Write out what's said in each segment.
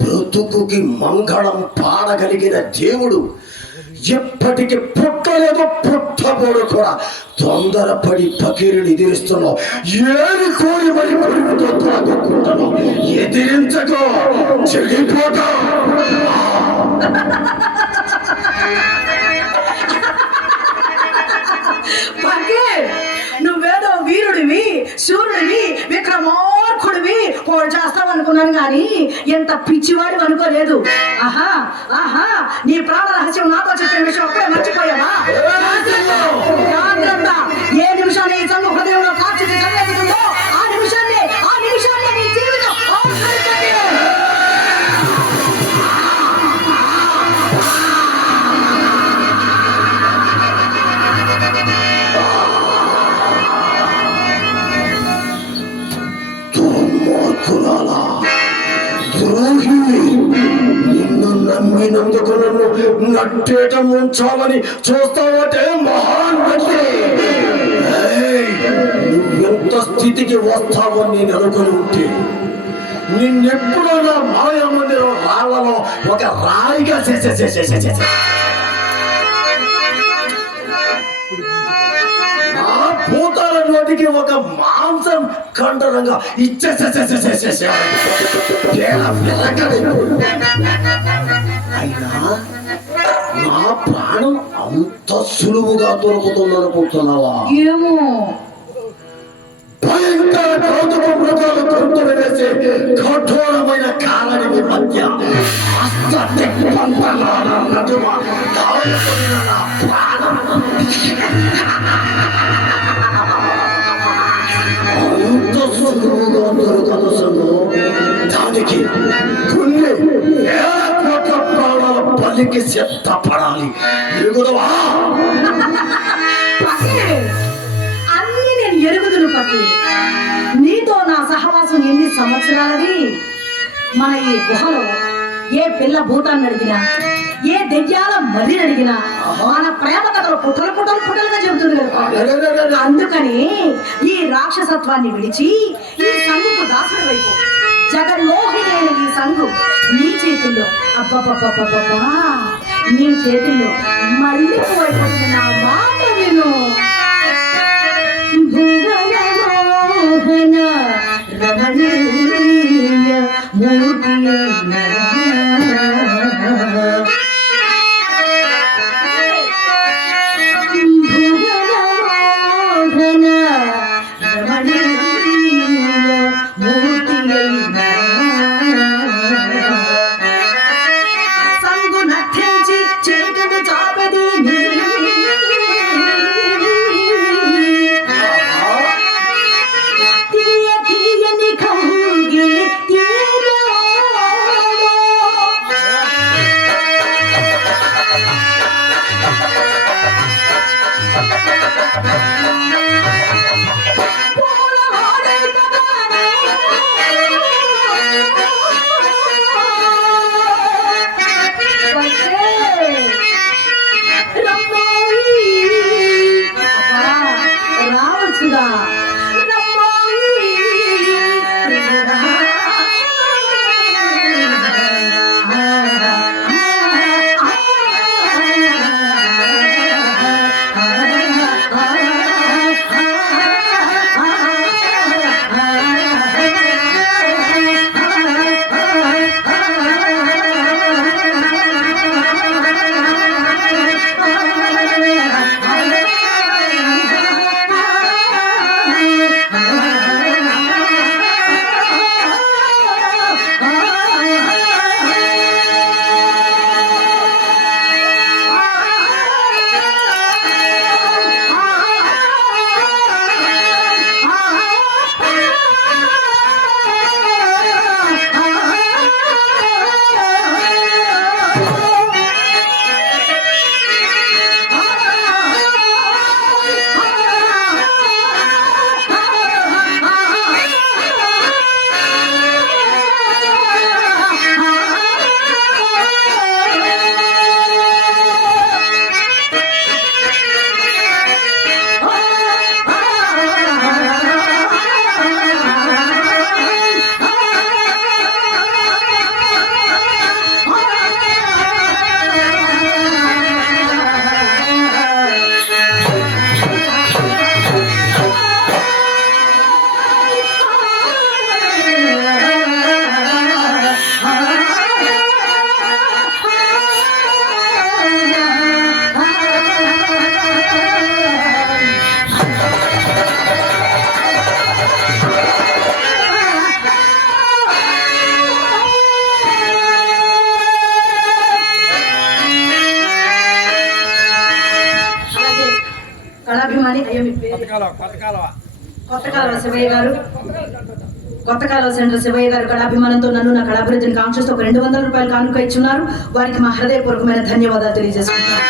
బ్రతుకుకి మంగళం పాడగలిగిన దేవుడు ఎప్పటికి పుట్టలేదు, పుట్టబోడు కూడా. తొందరపడి పకీరుని ఎదిరిస్తున్నావు. ఏది కోరి మరి కొడుకుతో తాగుకుంటున్నావు. ఎదిరించకో, చెడిపోతావు. నువ్వేదో వీరుడివి, శూరుడివి, విక్రమార్కుడివి పోడు చేస్తావనుకున్నాను గాని ఎంత పిచ్చివాడు అనుకోలేదు. ఆహా ఆహా, నీ ప్రాణ రహస్యం నాతో చెప్పిన విషయం అప్పుడే మర్చిపోయావా? ఏ నిమిషాన్ని ఈ సంఘ హృదయంలో కాల్చి చదివేస్తుందో ఆ నిమిషాన్ని నీ జీవితం ద్రోహి, నిన్ను నమ్మినందుకు నన్ను నట్టేట ముంచాలని చూస్తావటే మహాన్మతి. నువ్వెంత స్థితికి వస్తావని నేను అనుకుని ఉంటే నిన్నెప్పుడో నా మాయా మందిరం రాళ్లలో ఒక రాయిగా భూతాల నోటికి ఒక మాంసం కండరంగా అయినా నా ప్రాణం అంత సులువుగా దొరుకుతుందనుకుంటున్నావా? ఏమో, భయంకర కౌతుక మృగాలు కరుతులు వేసే కఠోరమైన కాలని మధ్య అంత సులువుగా దొరకదు సంగో. దానికి కొన్ని వేల కోట్ల ప్రాణాల బలికి సిద్ధపడాలి. ఎరుగుదవా? అన్ని నేను ఎరుగుదును పకి. నీతో నా సహవాసం ఎన్ని సంవత్సరాలది. మన ఈ గుహలో ఏ పిల్ల భూతాన్ని అడిగినా, ఏ దెయ్యాల మరిని అడిగినా మన ప్రేమ కథలు పుటలుగా చెబుతుంది కదా. అందుకని ఈ రాక్షసత్వాన్ని విడిచి ఈ సంగుకు దాసుడు వైపు జగన్మోహిని అయిన ఈ సంగు నీ చేతుల్లో, అబ్బబ్బబ్బబ్బబ్బా, నీ చేతుల్లో మళ్ళీ అయిపోతుంది. నా మాట విను. భువన రమణీయ మూర్తి కొత్త కాలువ శివయ్య గారు, కొత్త కాలువ సెంటర్ శివయ్య గారు కళాభిమానంతో నన్ను నా కళాభివృద్ధిని కాంక్షిస్తూ ఒక 200 రూపాయలు కానుక ఇచ్చున్నారు. వారికి మా హృదయపూర్వకమైన ధన్యవాదాలు తెలియజేసుకుంటాను.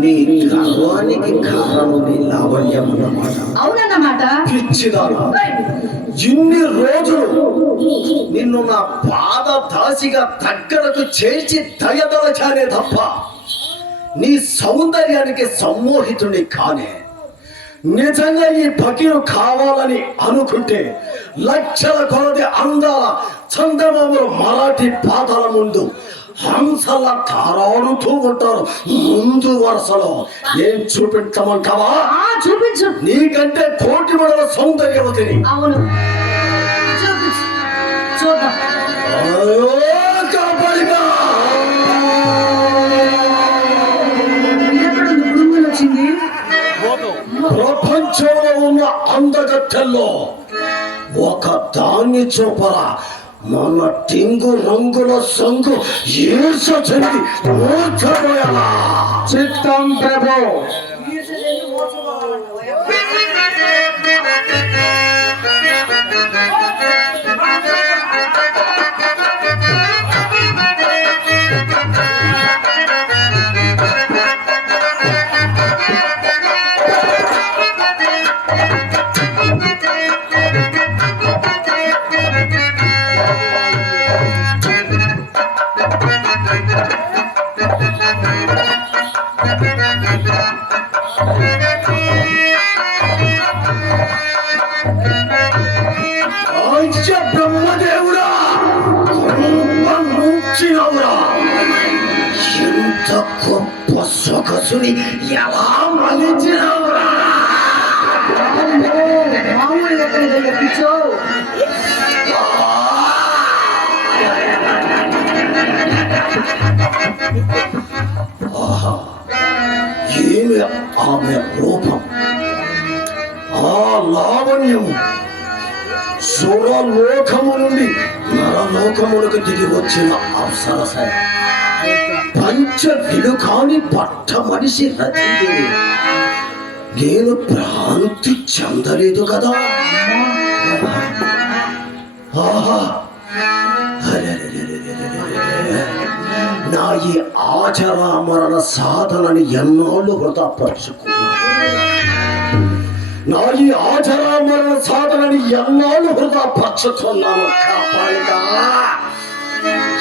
నీ గర్వానికి కారణం నీ లావణ్యం అన్నమాట. అవునన్నమాట. పిచ్చిదానా, ఇన్ని రోజులు నిన్ను నా పాద దాసిగా దగ్గరకు చేర్చి దయదలచానే తప్ప నీ సౌందర్యానికి సమ్మోహితుని కానే. నిజంగా ఈ ఫకీరు కావాలని అనుకుంటే లక్షల కొలది అందాల చందమామలు మరాఠీ పాదాల ముందు హంసలా తారాడుతూ ఉంటారు ముందు వరుసలో. ఏం చూపించమంటావా? చూపించు. నీకంటే కోటి మడల సౌందర్యవతిని. అవును, చూద్దాం. ప్రపంచంలో ఉన్న అందగత్తెల్లో ఒక దాన్ని చూపరా. మన టింగు రంగుల సంగు ఈర్ష చెంది ఓర్చబోయాలా? చిత్తం ప్రభు. పంచ బ్రహ్మదేవుడా ముంచినవురా ఎంత గొప్ప సొగసుని ఎలా మలిచినవురా మామూలు ఎక్కడ పిచ్చో ఏమి ఆమె రూపం ఆ లావణ్యము సురలోకము నుండి నరలోకములకు దిగి వచ్చిన అప్సరస పంచ విలుకాని పట్ట మనిషి రచించింది నేను భ్రాంతి చెందలేదు కదా ఆహా నా ఈ ఆచరామరణ సాధనని ఎన్నాళ్ళు వృధాపరుచుకున్నా నా ఈ ఆచరామరణ సాధనని ఎన్నాళ్ళు వృధాపరుచుకున్నాను కాపాలిగా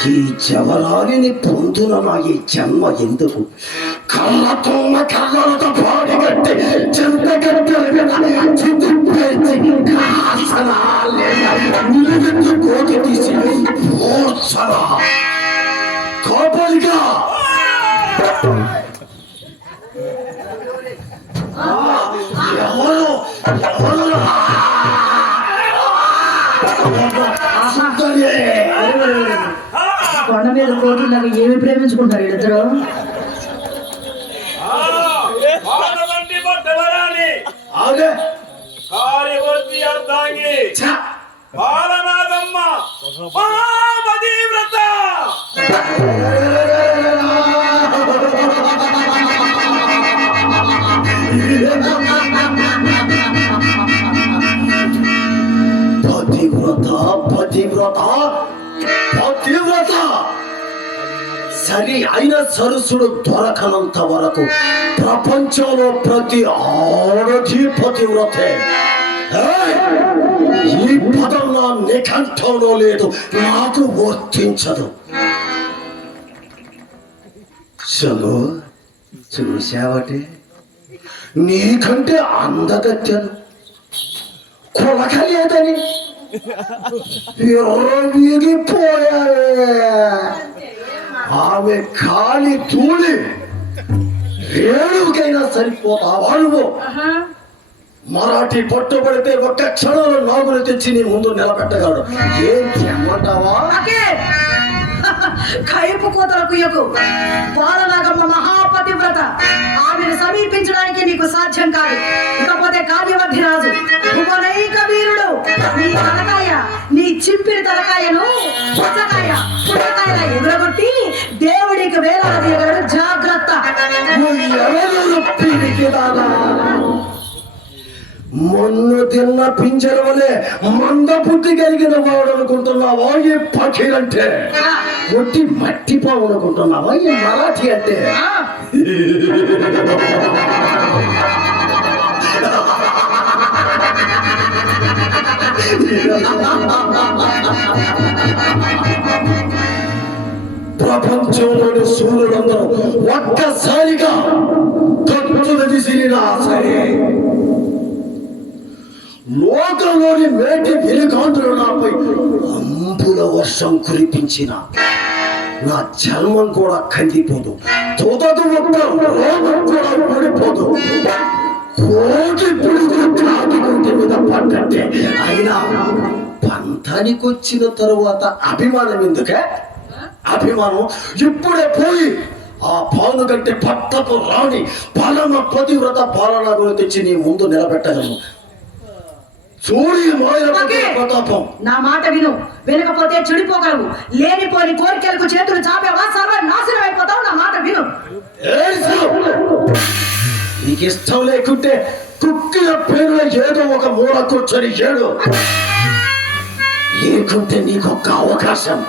ఈ జవరాలిని పొందున నా ఈ జన్మ ఎందుకు కళ్ళతోన్న కళ్ళలతో పాడి కట్టి చింత నిలబెట్టి కోటి తీసి ఓర్చరా కాపాలిగా ఎవరు కొండ మీద కోతులాగా ఏమి ప్రేమించుకుంటారు వీళ్ళిద్దరు అదే కార్యవర్తి అర్థాంగి బాలనాగమ్మ మహాపతివ్రత పతివ్రత పతివ్రత పతివ్రత సరి అయిన సరస్సుడు దొరకనంత వరకు ప్రపంచంలో ప్రతి ఆడది పతివ్రతే ఈ పదం నా నిఘంటంలో లేదు నాకు వర్తించదు చలో చూసావటే నీకంటే అందగత్యను కొలకలేదని విరిగిపోయావే ఆమె కాలి తూలి రేణుకైనా సరిపోతావా నువ్వు మరాఠీ పట్టుబడితే ఒక్క క్షణంలో నాగులు తెచ్చి నీ ముందు నిలబెట్టగలడు ఏం చెమ్మంటావా కైపు కోతలకు యొకు బాలనాగమ్మ మహాపతివ్రత ఆమెను సమీపించడానికి నీకు సాధ్యం కాదు ఇకపోతే కార్యవర్ధి రాజు భువనైక వీరుడు నీ తలకాయ నీ చింపిరి తలకాయను పుట్టకాయల ఎదురగొట్టి దేవుడికి వేలాది ఎగరడు జాగ్రత్త మొన్ను తిన్న పింజర వలె మంద బుద్ధి కలిగిన వాడు అనుకుంటున్నావా ఈ పక్షి అంటే ఒట్టి మట్టి పావు అనుకుంటున్నావా ఈ మరాఠీ అంటే ప్రపంచంలోని సూర్యులందరూ ఒక్కసారిగా కత్తులు విసిరినా సరే లోకంలోని మేటి వెలుగాంతులు నాపై అంబుల వర్షం కురిపించిన నా జన్మం కూడా కందిపోదు తొదదు ఒక్క రోగం కూడా పడిపోదు కోటి పురుగులు కాకికుంటి మీద పడ్డట్టే అయినా పంతానికి వచ్చిన తరువాత అభిమానం ఎందుకే అభిమానం ఇప్పుడే పోయి ఆ పాను కంటే పట్టపు రాణి పరమ పతివ్రత పాలనకు తెచ్చి నీ ముందు నిలబెట్టగలను చూడి ప్రతాపం నా మాట విను వినకపోతే చెడిపోగలవు లేనిపోని కోరికలకు చేతులు చాపేవా సర్వ నాశనం అయిపోతావు నా మాట విను నీకు ఇష్టం లేకుంటే కుక్కిన పేరులో ఏదో ఒక మూల కూర్చొని ఏడు లేకుంటే నీకు ఒక అవకాశం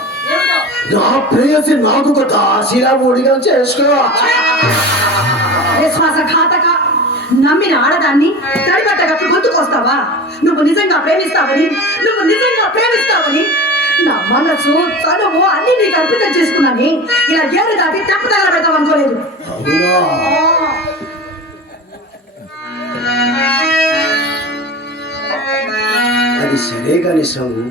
నా ప్రేయసి నాకు ఒక దాసిరాముడిగా చేసుకో విశ్వాసఘాతక నమ్మిన ఆడదాన్ని తడిబట్టగా గుర్తుకొస్తావా నువ్వు నిజంగా ప్రేమిస్తావని నా మనసు చదువు అన్ని నీకు అర్పితం చేసుకున్నాని ఇలా ఏడు దాటి తప్పు తగల పెడతావు అనుకోలేదు అది సరే కాని సంగు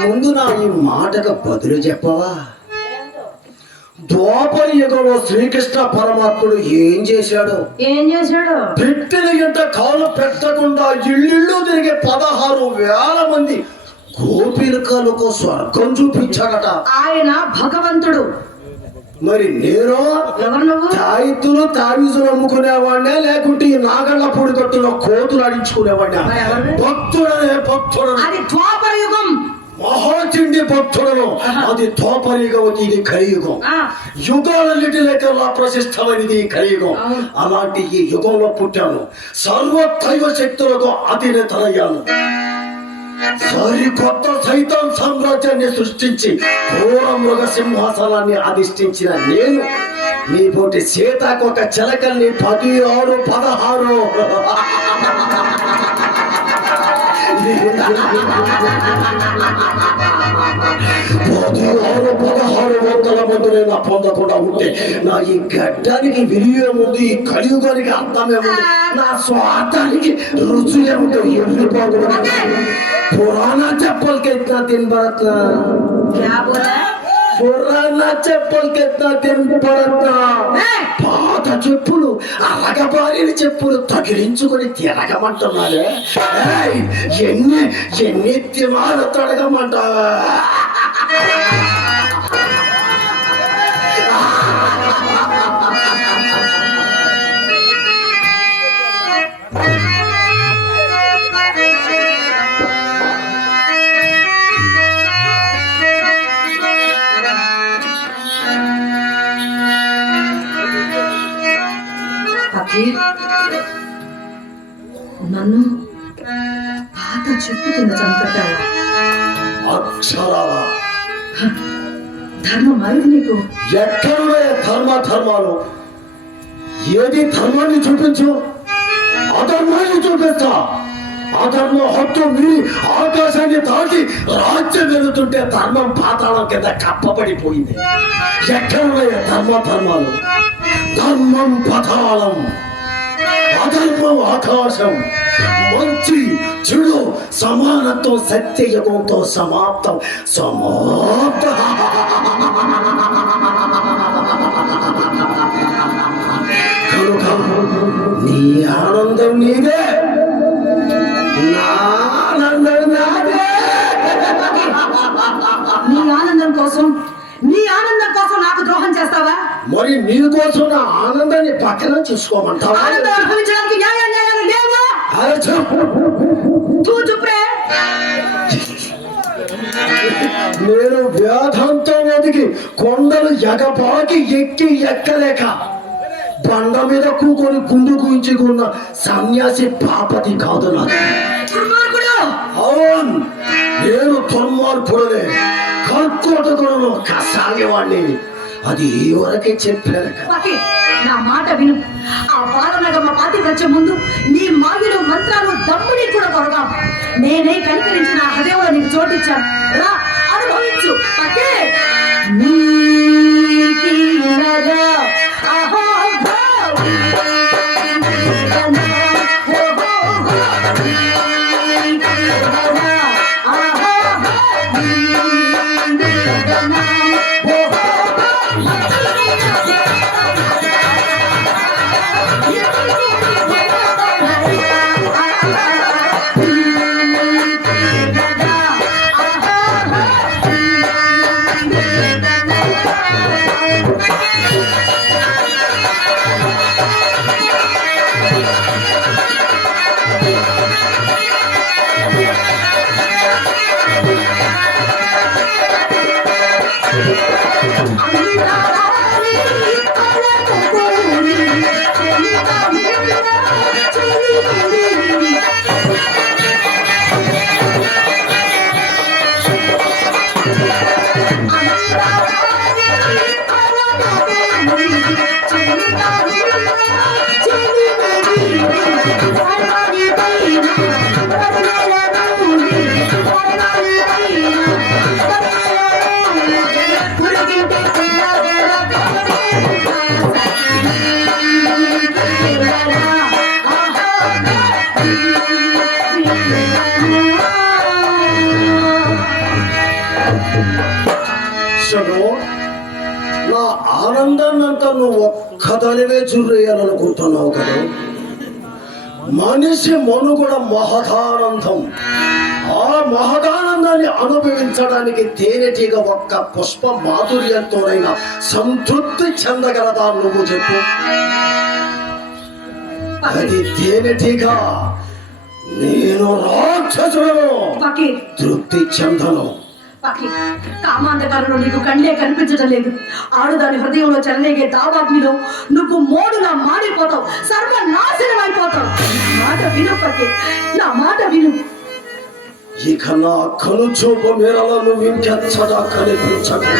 ముందు నా ఈ మాటకు బదులు చెప్పవా? ద్వాపర యుగంలో శ్రీకృష్ణ పరమాత్ముడు ఏం చేశాడు? ఏం చేశాడు? పెట్టిన గంట కాలు పెట్టకుండా ఇల్లు తిరిగి 16,000 మంది గోపికలకు స్వర్గం చూపించాడట ఆయన భగవంతుడు. మరి నేను ఎవరు నువ్వు? తాయిత్తులు తావిజులు అమ్ముకునేవాడినే, లేకుంటే ఈ నాగళ్ళ పొడి కట్టులో కోతులు అడించుకునేవాడిని? మరి ఎవరు? భక్తుడనే భక్తుడను, అది ద్వాపర యుగం. మహాచండి భక్తుడను. అది ద్వాపరయుగం, ఇది కలియుగం. ఆ, యుగాలన్నిటి లేకల్లా ప్రశస్తమైనది ఈ కలియుగం. అలాంటి ఈ యుగంలో పుట్టాను. సర్వదైవ శక్తులకు అధినేతనయ్యాను. సరికొత్త సైతాన్ సామ్రాజ్యాన్ని సృష్టించి క్రూర మృగ సింహాసనాన్ని అధిష్ఠించిన నేను మీ పోటీ సీతాకొక చిలకల్ని 16 వందల మంది నేను పొందకుండా ఉంటే నా ఈ గడ్డానికి విలువే ఉంది, ఈ కలియుగానికి అర్థమే ఉంది, నా స్వార్థానికి రుచులే ఉంటాయి. ఎల్లిపోదు పురాణ चप्पल कितना दिन बरतना? क्या बोला? పురాణ चप्पल कितना दिन बरतना? పాత చెప్పులు అలగబారిన చెప్పులు తగిలించుకొని తిరగమంటున్నాడే. ఎన్ని తిమాలు తొడగమంటావా? నన్ను పాత చెప్పు కింద చంపెట్టావా? అక్షరాల ధర్మం అరిది నీకు. ఎక్కడున్నాయ ధర్మాలు? ఏది ధర్మాన్ని చూపించు, అధర్మాన్ని చూపిస్తా. అధర్మం హద్దు మీ ఆకాశాన్ని దాటి రాజ్యం వెళుతుంటే ధర్మం పాతాళం కింద కప్పబడిపోయింది. ఎక్కడున్నాయ ధర్మాలు? ధర్మం పతాళం, అధర్మం ఆకాశం. మంచి చెడు సమానత్వం సత్యయుగంతో సమాప్తం. కనుక నీ ఆనందం నీదే, నా ఆనందం నాదే. నీ ఆనందం కోసం నాకు ద్రోహం చేస్తావా? మరి నీ కోసం నా ఆనందాన్ని పక్కన చూసుకోమంటావా? ఆనందం అనుభవించడానికి న్యాయాలు లేవా? అరే చెప్పు. నేను వ్యాధంతో ఒదిగి కొండలు ఎగబాకి ఎక్కలేక బండ మీద కూకొని గుండు కూయించుకున్న సన్యాసి పాపతి కాదు నాకు. అవును, నేను దుర్మార్గుడనే, కర్కోటకుడును, కసాగేవాడిని. అది ఈ వరకే చెప్పాను. నా మాట విను. ఆ బాలనగమ్మ పాతి వచ్చే ముందు నీ మాయలు మంత్రాలు దమ్ముని కూడా కొరగా నేనే కనికరించిన ఆ హృదయంలో నీకు చోటిచ్చాను. రా, అనుభవించు. పక్కే శను, నా ఆనందాన్ని అంతా నువ్వు ఒక్కదానివే చూరేయాలనుకుంటున్నావు కదా. మనిషి మనుగడ మహదానందం. ఆ మహదానందాన్ని అనుభవించడానికి తేనెటీగ ఒక్క పుష్ప మాధుర్యంతోనైనా సంతృప్తి చెందగలదా? నువ్వు చెప్పు. అది తేనెటీగ, నేను రాక్షసులను తృప్తి చెందను. కామాంధకారంలో నీకు కళ్ళే కనిపించడం లేదు. ఆడుదాని హృదయంలో చెలనేగే దావాగ్నిలో నువ్వు మోడులా మాడిపోతావు, సర్వనాశనం అయిపోతావు. మాట విను పకి, నా మాట విను. ఇక నా కనుచూపు మేరలో నువ్వు ఇంకెచ్చగా కనిపించకు.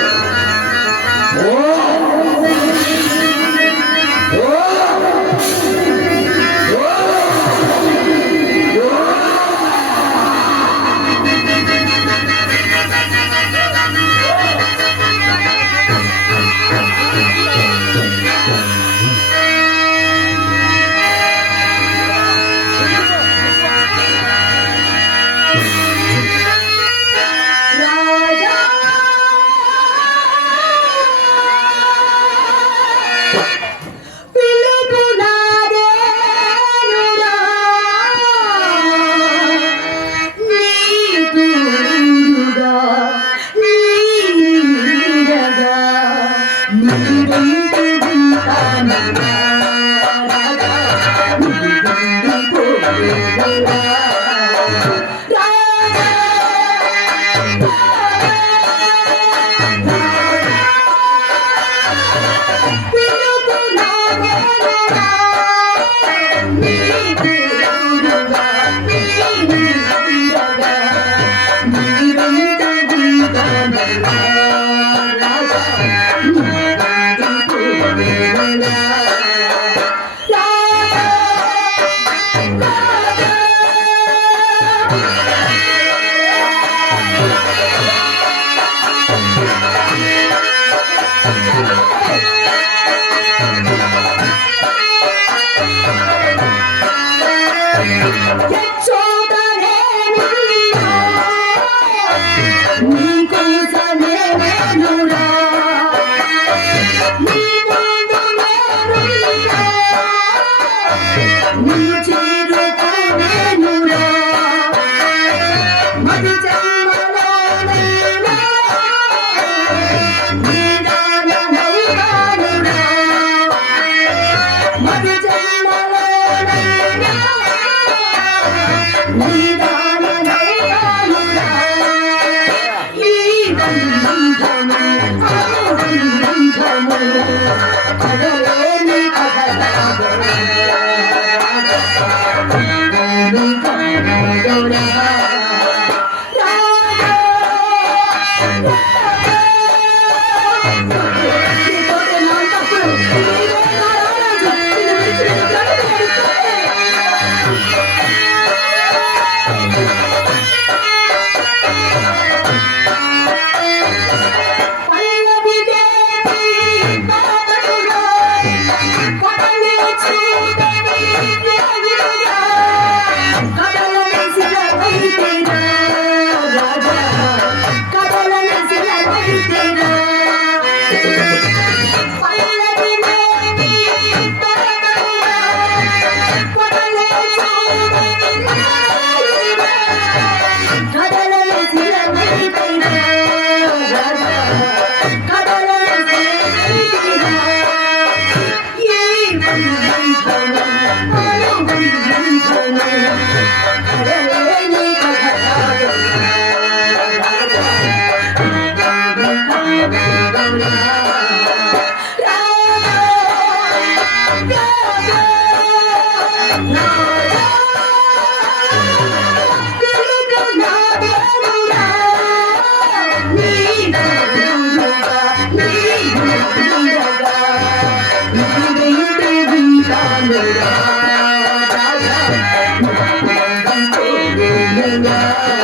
Yeah.